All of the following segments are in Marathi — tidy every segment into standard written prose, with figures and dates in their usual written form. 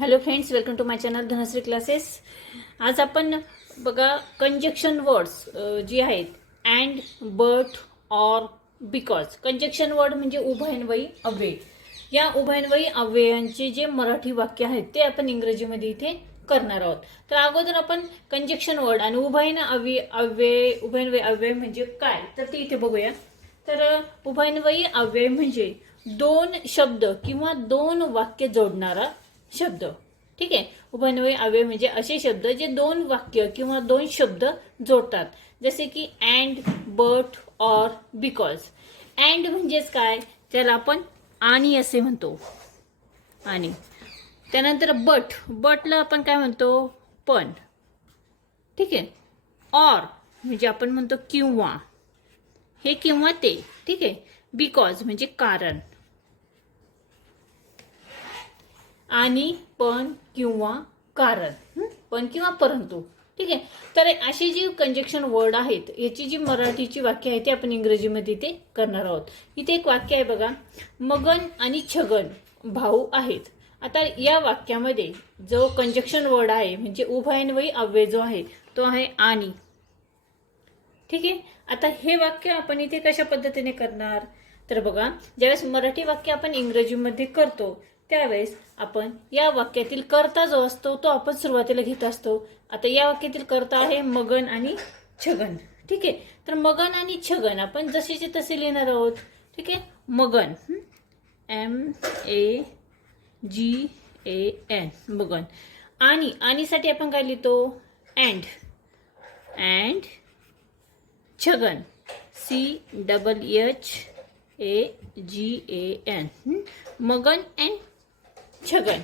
Hello friends, welcome to my channel Dhanashree classes. आज आपण बघा कंजक्शन वर्ड्स जी आहेत and, but, or, because. Conjunction word म्हणजे उभयन्वयी अव्यय. या उभयन्वयी अव्ययांचे जे मराठी वाक्य आहेत ते आपण इंग्रजीमध्ये इथे करणार आहोत. तर अगोदर आपण कंजक्शन वर्ड आणि उभयन्वयी अव्यय म्हणजे काय तर ते इथे बघूया. तर उभयन्वयी अव्यय म्हणजे दोन शब्द किंवा दोन वाक्य जोडणारा शब्द. ठीक आहे. उभयन्वयी अव्यय म्हणजे असे शब्द जे दोन वाक्य किंवा दोन शब्द जोडतात. जसे की and, but, or, because. And म्हणजेच काय, त्याला आपण आणि असे म्हणतो. आणि त्यानंतर बटला आपण काय म्हणतो, पण. ठीक आहे. ऑर म्हणजे आपण म्हणतो किंवा, हे किंवा ते. ठीक आहे. बिकॉज म्हणजे कारण. आणि, पण, किंवा, कारण, पण किंवा परंतु. ठीक आहे. तर अशी जी कंजक्शन वर्ड आहेत याची जी मराठीची वाक्य आहे ती आपण इंग्रजीमध्ये इथे करणार आहोत. इथे एक वाक्य आहे बघा, मगन आणि छगन भाऊ आहेत. आता या वाक्यामध्ये जो कंजक्शन वर्ड आहे म्हणजे उभयन्वयी अव्यय जो आहे तो आहे आणि. ठीक आहे. आता हे वाक्य आपण इथे कशा पद्धतीने करणार तर बघा, ज्यावेळेस मराठी वाक्य आपण इंग्रजीमध्ये करतो त्यावेळेस आपण या वाक्यातील कर्ता जो असतो तो आपण सुरुवातीला घेत असतो. आता या वाक्यातील कर्ता आहे मगन आणि छगन. ठीक आहे. तर मगन आणि छगन आपण जसेचे तसे लिहिणार आहोत. ठीक आहे. मगन, MAGAN, मगन. आणि साठी आपण काय लिहितो, and. Chhagan, CHHAGAN, Magan and Chhagan.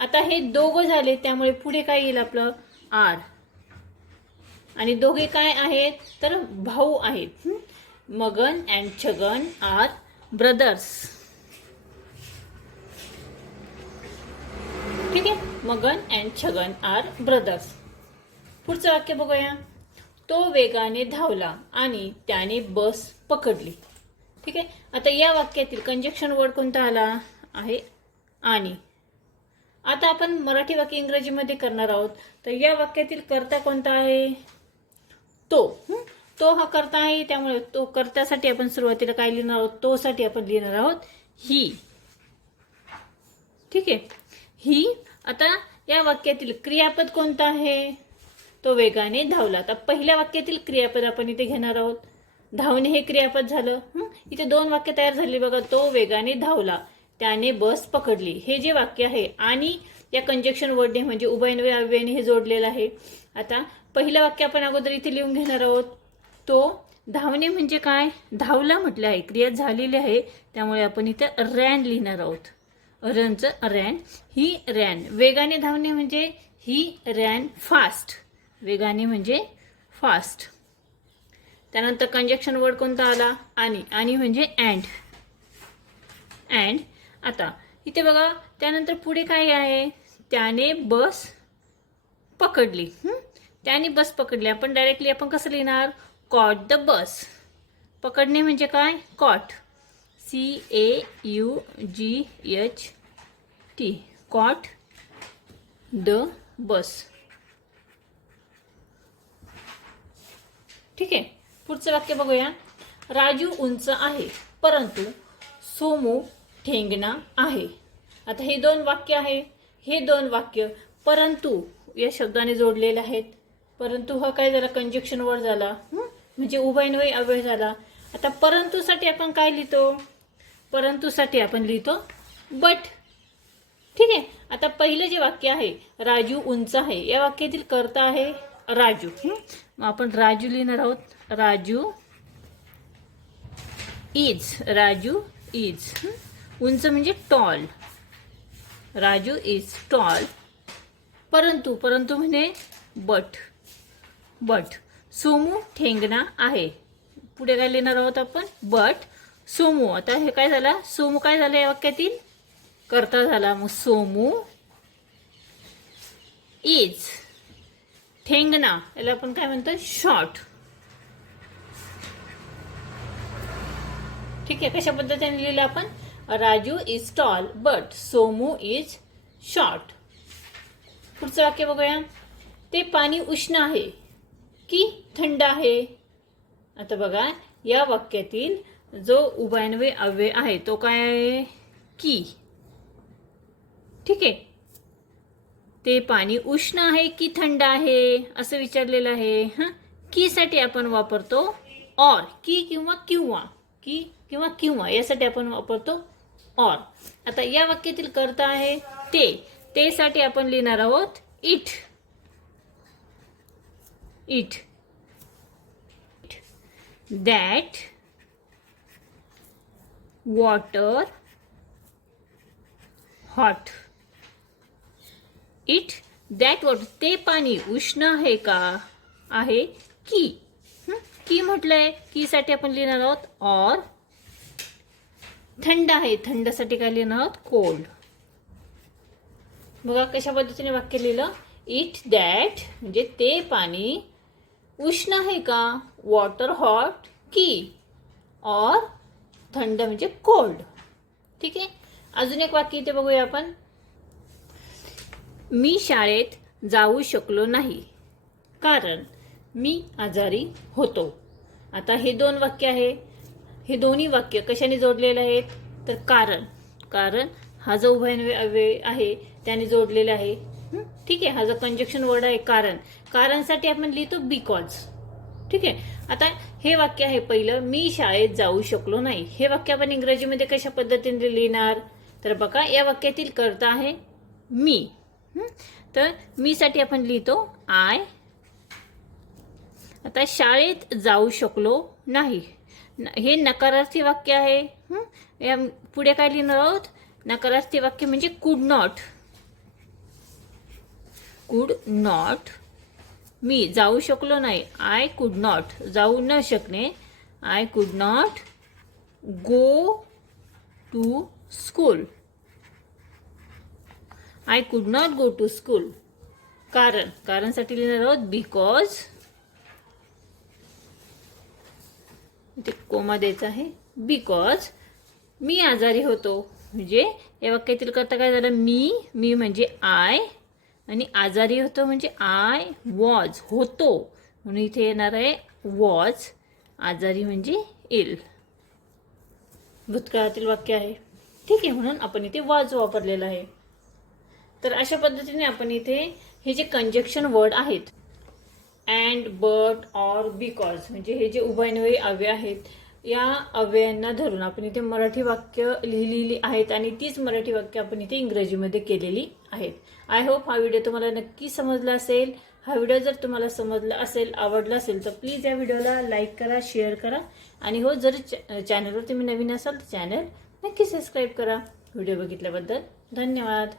आता हे दोघं झाले त्यामुळे पुढे काय येईल आपलं, आर. आणि दोघे काय आहेत तर भाऊ आहेत. Magan and Chhagan are brothers. ठीक आहे. Magan and Chhagan are brothers. पुढचं वाक्य बघूया, तो वेगाने धावला आणि त्याने बस पकडली. ठीक आहे. आता या वाक्यातील कंजक्शन वर्ड कोणता आला आहे, आणि. आता आपण मराठी वाक्य इंग्रजीमध्ये करणार आहोत. तर या वाक्यातील कर्ता कोणता आहे, तो हा कर्ता आहे त्यामुळे तो कर्त्यासाठी आपण सुरुवातीला काय लिहिणार आहोत, तो साठी आपण लिहिणार आहोत ही. ठीक आहे. ही. आता या वाक्यातील क्रियापद कोणता आहे, तो वेगाने धावला. आता पहिल्या वाक्यातील क्रियापद आपण इथे घेणार आहोत. धावणे हे क्रियापद झालं. इथे दोन वाक्य तयार झाली बघा, तो वेगाने धावला, त्याने बस पकडली. हे जे वाक्य आहे आणि या कंजक्शन वर्डने म्हणजे उभयन्वयी अव्ययाने हे जोडलेलं आहे. आता पहिलं वाक्य आपण अगोदर इथे लिहून घेणार आहोत. तो धावणे म्हणजे काय, धावला म्हटलं आहे, क्रिया झालेली आहे त्यामुळे आपण इथे रॅन लिहिणार आहोत. रनचं रॅन, ही रॅन. वेगाने धावणे म्हणजे ही रॅन फास्ट. वेगाने म्हणजे फास्ट. त्यानंतर कंजक्शन वर्ड कोणता आला, आणि म्हणजे अँड. आता इथे बघा, त्यानंतर पुढे काय आहे, त्याने बस पकडली. त्याने बस पकडली. आपण डायरेक्टली आपण कसं लिहिणार, कॉट द बस. पकडणे म्हणजे काय, caught, CAUGHT, caught the bus. ठीक आहे. पुढचं वाक्य बघूया, राजू उंच आहे परंतु सोमू ठेंगणा आहे. आता हे दोन वाक्य आहे. हे दोन वाक्य परंतु या शब्दाने जोडलेले आहेत. परंतु हा काय झाला, कंजक्शन वर्ड झाला, म्हणजे उभयन्वयी अव्यय झाला. आता परंतु साठी आपण काय लिहितो, परंतु साठी आपण लिहितो बट. ठीक आहे. आता पहिलं जे वाक्य आहे, राजू उंच आहे, या वाक्यातील कर्ता आहे राजू. मग आपण राजू लिहिणार आहोत. राजू इज. उंच म्हणजे टॉल. Raju is tall. परंतु म्हणे बट. सोमू ठेंगणा आहे. पुढे काय लिहिणार आहोत आपण, बट सोमू. आता हे काय झाला, सोमू काय झालं या वाक्यातील कर्ता झाला. मग सोमू इज ठेंगणा, याला आपण काय म्हणतो, शॉर्ट. ठीक आहे. कशा पद्धतीने लिहिलं आपण, Raju is tall but Somu is short. पुढचं वाक्य बघूया. ते पाणी उष्ण आहे की थंड आहे. आता बघा, या वाक्यातील जो उभयन्वयी अव्यय आहे तो काय आहे? की. ठीक आहे. ते पाणी उष्ण आहे की थंड आहे असं विचारलेलं आहे. की साठी आपण वापरतो और. की किंवा किंवा. की किंवा किंवा यासाठी आपण वापरतो और. आता या वाक्यातील कर्ता आहे ते. ते साठी आपण लिहिणार आहोत it. It. That water hot. It that water. ते पाणी उष्ण आहे का? आहे की. की म्हटलंय. की साठी आपण लिहिणार आहोत और. थंड आहे. थंड साठी काय लिहिणार आहोत? कोल्ड. बघा कशा पद्धतीने वाक्य लिहिलं. इट दॅट म्हणजे ते पाणी उष्ण आहे का? Water hot. की. और थंड म्हणजे कोल्ड. ठीक आहे. अजून एक वाक्य इथे बघूया आपण. मी शाळेत जाऊ शकलो नाही कारण मी आजारी होतो. आता हे दोन वाक्य आहे. हे दोन्ही वाक्य कशाने जोडलेले आहेत? तर कारण. कारण हा जो उभयन्वयी अव्यय आहे त्याने जोडलेला आहे. ठीक आहे. हा जो कंजक्शन वर्ड आहे कारण. कारणसाठी आपण लिहितो बिकॉज. ठीक आहे. आता हे वाक्य आहे पहिलं, मी शाळेत जाऊ शकलो नाही. हे वाक्य आपण इंग्रजीमध्ये कशा पद्धतीने लिहिणार? तर बघा, या वाक्यातील कर्ता आहे मी. तर मी साठी आपण लिहितो आय. आता शाळेत जाऊ शकलो नाही हे नकारार्थी वाक्य आहे. या पुढे काय लिहिणार आहोत? नकारार्थी वाक्य म्हणजे कुड नॉट. कुड नॉट. मी जाऊ शकलो नाही. I could not. जाऊ न शकणे. I could not go to school. I could not go to school. कारण. कारणसाठी लिहिणार आहोत बिकॉज. इथे कोमा द्यायचा आहे. बिकॉज मी आजारी होतो. म्हणजे या वाक्यातील कर्ता काय झालं? मी. मी म्हणजे आय आणि आजारी होतो म्हणजे आय वॉज. होतो म्हणून इथे येणार आहे वॉज. आजारी म्हणजे इल. भूतकाळातील वाक्य आहे. ठीक आहे. म्हणून आपण इथे वॉज वापरलेलं आहे. तर अशा पद्धतीने आपण इथे हे जे कंजक्शन वर्ड आहेत अँड, बट, ऑर, बिकॉज म्हणजे हे जे उभयन्वयी अव्यय आहेत या अव्ययांना धरून आपण इथे मराठी वाक्य लिहिलेली आहेत आणि तीच मराठी वाक्य आपण इथे इंग्रजीमध्ये केलेली आहेत. आय होप हा व्हिडिओ तुम्हाला नक्की समजला असेल. हा व्हिडिओ जर तुम्हाला समजला असेल, आवडला असेल तर प्लीज या व्हिडिओला लाईक करा, शेअर करा आणि हो, जर चॅनलवर तुम्ही नवीन असाल तर चॅनल नक्की सबस्क्राईब करा. व्हिडिओ बघितल्याबद्दल धन्यवाद.